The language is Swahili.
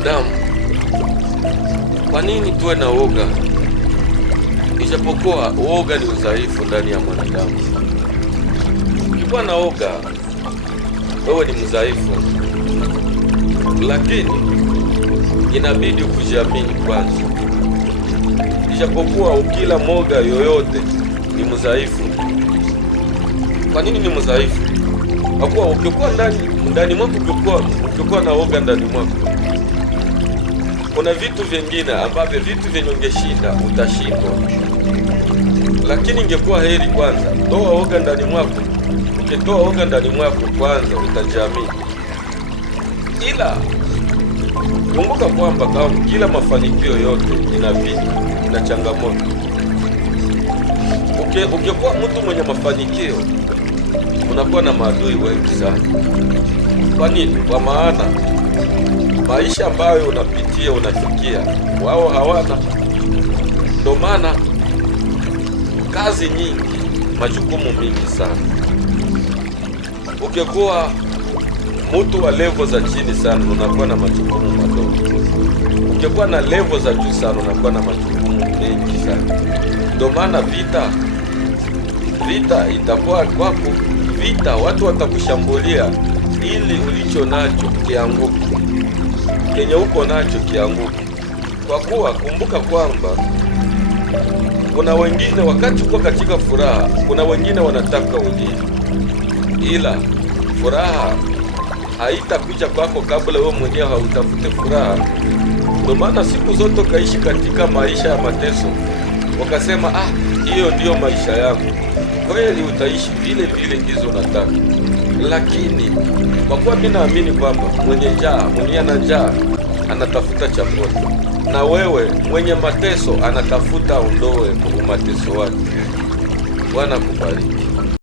mwanadamu, kwa nini tuwe na woga? Ijapokuwa woga ni udhaifu ndani ya mwanadamu. Ukiwa na woga, wewe ni mdhaifu, lakini inabidi kujiamini kwanza. Ijapokuwa ukila moga yoyote ni mdhaifu. Kwa nini ni mdhaifu? Kwa kuwa ukikuwa ndani mwako, ukikuwa na woga ndani mwako, kuna vitu vingine ambavyo vitu vyenye ungeshinda utashindwa. Lakini ingekuwa heri kwanza toa woga ndani mwako. Ukitoa woga ndani mwako kwanza utajiamini. Ila kumbuka kwamba kama kila mafanikio yote ina vita na changamoto. Ukikuwa mtu mwenye mafanikio, unakuwa na maadui wengi sana. Kwa nini? Kwa maana maisha ambayo unapitia unafikia wao hawana. Ndio maana kazi nyingi, majukumu mingi sana. Ukikuwa mtu wa level za chini sana, unakuwa na majukumu madogo. Ukikuwa na level za juu sana, unakuwa na majukumu mengi sana. Ndio maana vita itakuwa kwako. Vita watu watakushambulia ili ulicho nacho kianguke, kenye uko nacho kianguke. Kwa kuwa kumbuka kwamba kuna wengine wakati uko katika furaha, kuna wengine wanataka ulie, ila furaha haitakuja kwako kabla wewe mwenyewe hautafute furaha. Ndio maana siku zote kaishi katika maisha ya mateso, wakasema hiyo ndiyo maisha yangu. Kweli utaishi vile vile hizo unataka, lakini kwa kuwa mimi naamini kwamba mwenye ana njaa anatafuta chakula, na wewe mwenye mateso anatafuta ondoe mateso wake. Bwana kubariki.